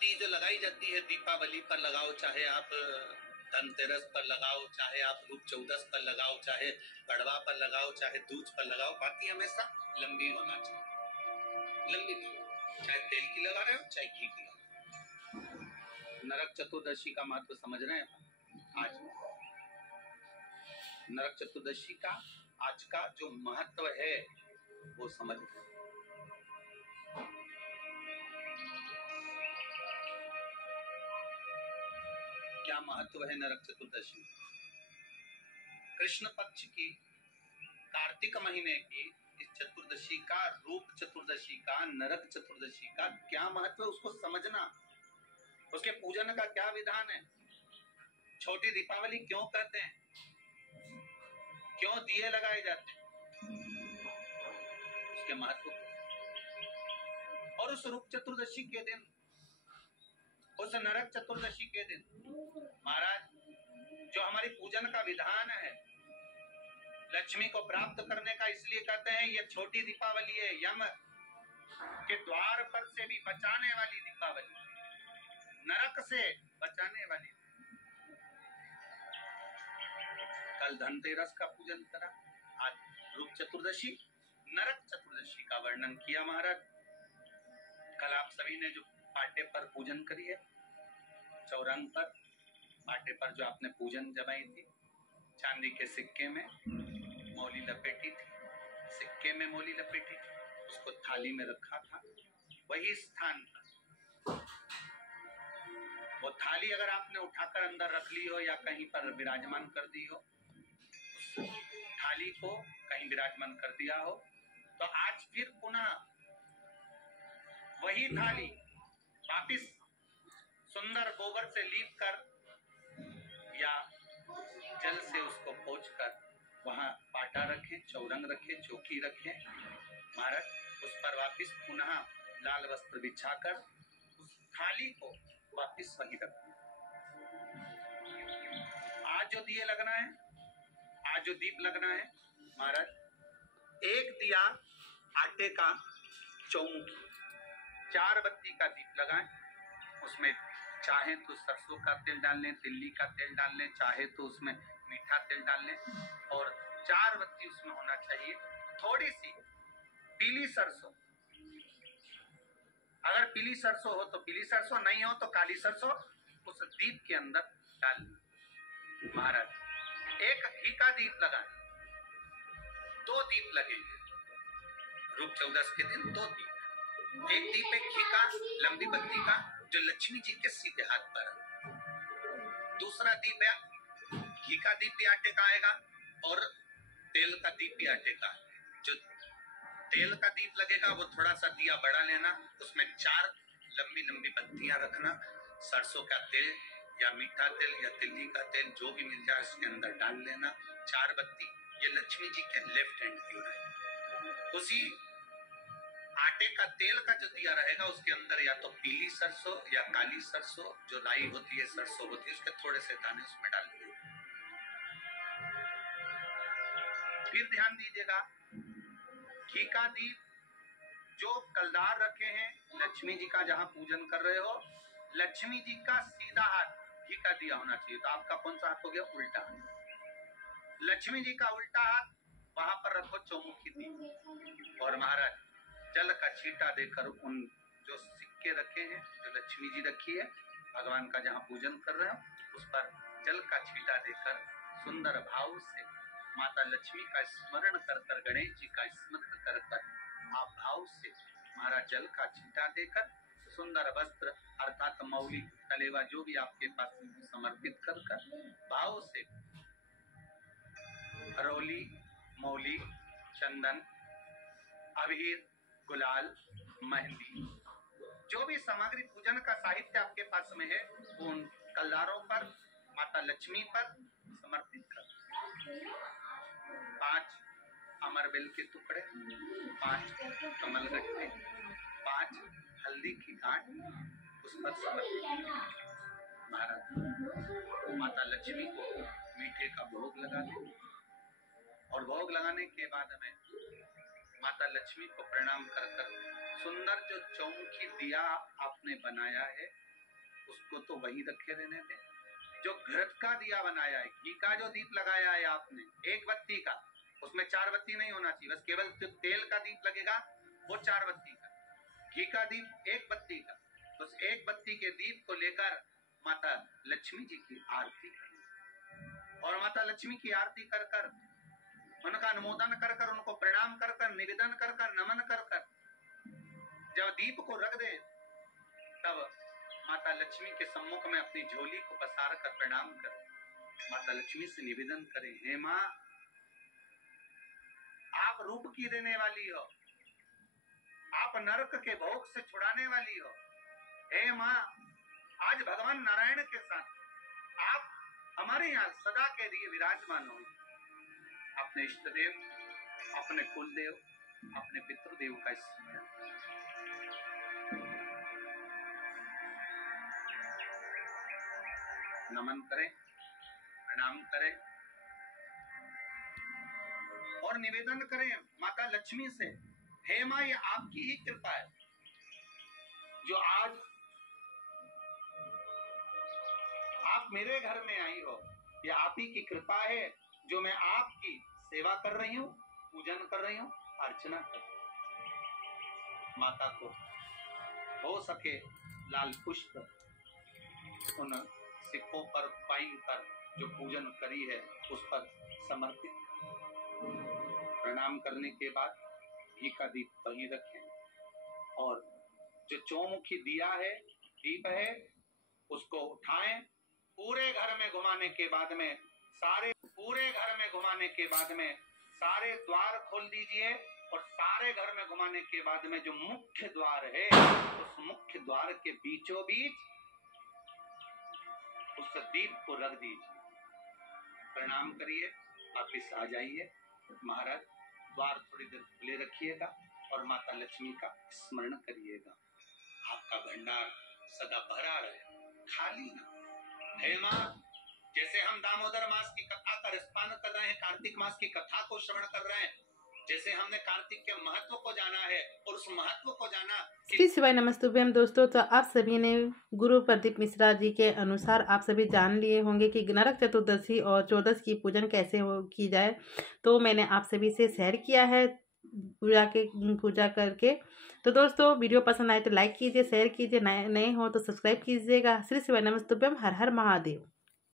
बाती जो लगाई जाती है दीपावली पर लगाओ, चाहे आप धनतेरस पर लगाओ, चाहे आप रूप चौदस पर लगाओ, चाहे कड़वा पर लगाओ, चाहे दूज पर लगाओ, बाती हमेशा लंबी होना चाहिए, लंबी नहीं, चाहे तेल की लगा रहे हो चाहे घी की लगा रहे हो। नरक चतुर्दशी का महत्व समझ रहे हैं आज? नरक चतुर्दशी का आज का जो महत्व है वो समझ रहे हैं। क्या महत्व है नरक चतुर्दशी? कृष्ण पक्ष की कार्तिक महीने की इस चतुर्दशी का, रूप चतुर्दशी का, नरक चतुर्दशी का क्या महत्व है उसको समझना, उसके पूजन का क्या विधान है, छोटी दीपावली क्यों कहते हैं, क्यों दिए लगाए जाते हैं, उसके महत्व। और उस रूप चतुर्दशी के दिन, उस नरक चतुर्दशी के दिन महाराज जो हमारी पूजन का विधान है, लक्ष्मी को प्राप्त करने का, इसलिए कहते हैं ये छोटी दीपावली है, यम के द्वार पर से भी बचाने वाली दीपावली, नरक से बचाने वाली। कल धनतेरस का पूजन करा, आज रूप चतुर्दशी, नरक चतुर्दशी का वर्णन किया महाराज। कल आप सभी ने जो पाटे पर पूजन करी है, चौरंग पर पाटे पर जो आपने पूजन जमाई थी, चांदी के सिक्के में मौली लपेटी थी, सिक्के में मौली लपेटी थी, उसको थाली में रखा था, वही स्थान पर वो थाली अगर आपने उठाकर अंदर रख ली हो या कहीं पर विराजमान कर दी हो, उस थाली को कहीं विराजमान कर दिया हो, तो आज फिर पुनः वही थाली वापिस सुंदर गोबर से लीप कर या जल से उसको पोंछ कर वहां पाटा रखें, चौरंग रखें, चौकी रखें महाराज, उस पर वापिस पुनः लाल वस्त्र बिछाकर उस थाली को वापिस वहीं रखें। आज जो दिए लगना है, आज जो दीप लगना है महाराज, एक दिया आटे का चौमुखी, 4 बत्ती का दीप लगाएं, उसमें चाहे तो सरसों का तेल डाल लें, तिल्ली का तेल डाल लें, चाहे तो उसमें मीठा तेल डाल लें, और 4 बत्ती उसमें होना चाहिए। थोड़ी सी पीली सरसों, अगर पीली सरसों हो तो पीली सरसों, नहीं हो तो काली सरसों उस दीप के अंदर डाल लें महाराज। एक घी का दीप लगाएं, 2 दीप लगेंगे रूप चौदस के दिन, 2 दीप, एक दीप एक घी का लंबी बत्ती का जो लक्ष्मी जी के सीधे हाथ पर है, दूसरा दीप है घी का दीप भी आटे का आएगा और तेल का दीप भी आटे का। जो तेल का दीप लगेगा वो थोड़ा सा दिया बड़ा लेना, उसमें 4 लंबी लंबी बत्तियां रखना, सरसों का तेल या मीठा तेल या तिल्ली का तेल जो भी मिल जाए उसके अंदर डाल लेना, 4 बत्ती, ये लक्ष्मी जी के लेफ्ट हैंड की रहेगी। उसी आटे का तेल का जो दिया रहेगा उसके अंदर या तो पीली सरसों या काली सरसों जो लाई होती है, सरसों होती है, उसके थोड़े से दाने उसमें डाल दीजिए। फिर ध्यान दीजिएगा, घी का दीप जो कलदार रखे हैं, लक्ष्मी जी का जहां पूजन कर रहे हो, लक्ष्मी जी का सीधा हाथ घी का दिया होना चाहिए, तो आपका कौन सा हाथ हो गया? उल्टा। लक्ष्मी जी का उल्टा हाथ वहां पर रखो चौमुखी दीप, और महाराज जल का छींटा देकर उन जो सिक्के रखे हैं, जो लक्ष्मी जी रखी है, भगवान का जहां पूजन कर रहे हो, उस पर जल का छींटा देकर सुंदर भाव से माता लक्ष्मी का स्मरण कर कर, गणेश जी का स्मरण कर कर आप भाव से महाराज जल का छींटा देकर सुंदर वस्त्र अर्थात मौली तलेवा जो भी आपके पास समर्पित कर कर भाव से हरोली, मौली, चंदन, अबीर, गुलाल, मेहंदी, जो भी सामग्री पूजन का साहित्य आपके पास में है वो उन कलदारों पर, माता लक्ष्मी पर समर्पित कर। 5 अमरबेल के टुकड़े, 5 कमल गट्टे, 5 हल्दी की गांठ उस पर समर्पित महाराज। माता लक्ष्मी को मीठे का भोग लगा दो, और भोग लगाने के बाद में माता लक्ष्मी को प्रणाम कर कर सुंदर जो चौमुखी दिया आपने बनाया है उसको तो वही रखे रहने थे। जो घृत का दिया बनाया है, घी का जो दीप लगाया है आपने, एक बत्ती का, उसमें 4 बत्ती नहीं होना चाहिए, बस केवल जो तेल का दीप लगेगा वो 4 बत्ती का, घी का दीप 1 बत्ती का, उस 1 बत्ती के दीप को लेकर माता लक्ष्मी जी की आरती करें और माता लक्ष्मी की आरती कर कर, उनका अनुमोदन कर कर, उनको प्रणाम कर कर, निवेदन कर कर, नमन कर कर जब दीप को रख दे, तब माता लक्ष्मी के सम्मुख में अपनी झोली को पसार कर प्रणाम कर माता लक्ष्मी से निवेदन करें, हे माँ, आप रूप की देने वाली हो, आप नरक के भोग से छुड़ाने वाली हो। हे माँ, आज भगवान नारायण के साथ आप हमारे यहाँ सदा के लिए विराजमान हो। अपने इष्ट देव, अपने कुल देव, अपने पितृदेव का स्मरण, नमन करें, प्रणाम करें और निवेदन करें माता लक्ष्मी से, हे माँ, ये आपकी ही कृपा है जो आज आप मेरे घर में आई हो। ये आप ही की कृपा है जो मैं आपकी सेवा कर रही हूँ, पूजन कर रही हूँ, अर्चना कर रही हूँ। माता को हो सके लाल पुष्प उन सिक्कों पर पाइन कर जो पूजन करी है उस पर समर्पित। प्रणाम करने के बाद घी का दीप वहीं रखें और जो चौमुखी दिया है, दीप है, उसको उठाएं, पूरे घर में घुमाने के बाद में सारे द्वार खोल दीजिए और सारे घर में घुमाने के बाद में जो मुख्य द्वार है, उस मुख्य द्वार के बीचों बीच उस दीप को रख दीजिए। प्रणाम करिए, वापिस आ जाइए। महाराज, द्वार थोड़ी देर खुले रखिएगा और माता लक्ष्मी का स्मरण करिएगा। आपका भंडार सदा भरा रहे, खाली ना। हे माँ, जैसे हम दामोदर मास की कथा का रसपान कर रहे हैं, कार्तिक मास की कथा को श्रवण कर रहे हैं, जैसे हमने कार्तिक के महत्व को जाना है और उस महत्व को जाना। श्री शिवाय नमस्तुभ्यम। दोस्तों, तो आप सभी ने गुरु प्रदीप मिश्रा जी के अनुसार आप सभी जान लिए होंगे कि नरक चतुर्दशी और चौदस की पूजन कैसे की जाए। तो मैंने आप सभी से शेयर किया है पूजा करके। तो दोस्तों, वीडियो पसंद आए तो लाइक कीजिए, शेयर कीजिए, नए हो तो सब्सक्राइब कीजिएगा। श्री शिवाय नमस्तुभ्यम। हर हर महादेव।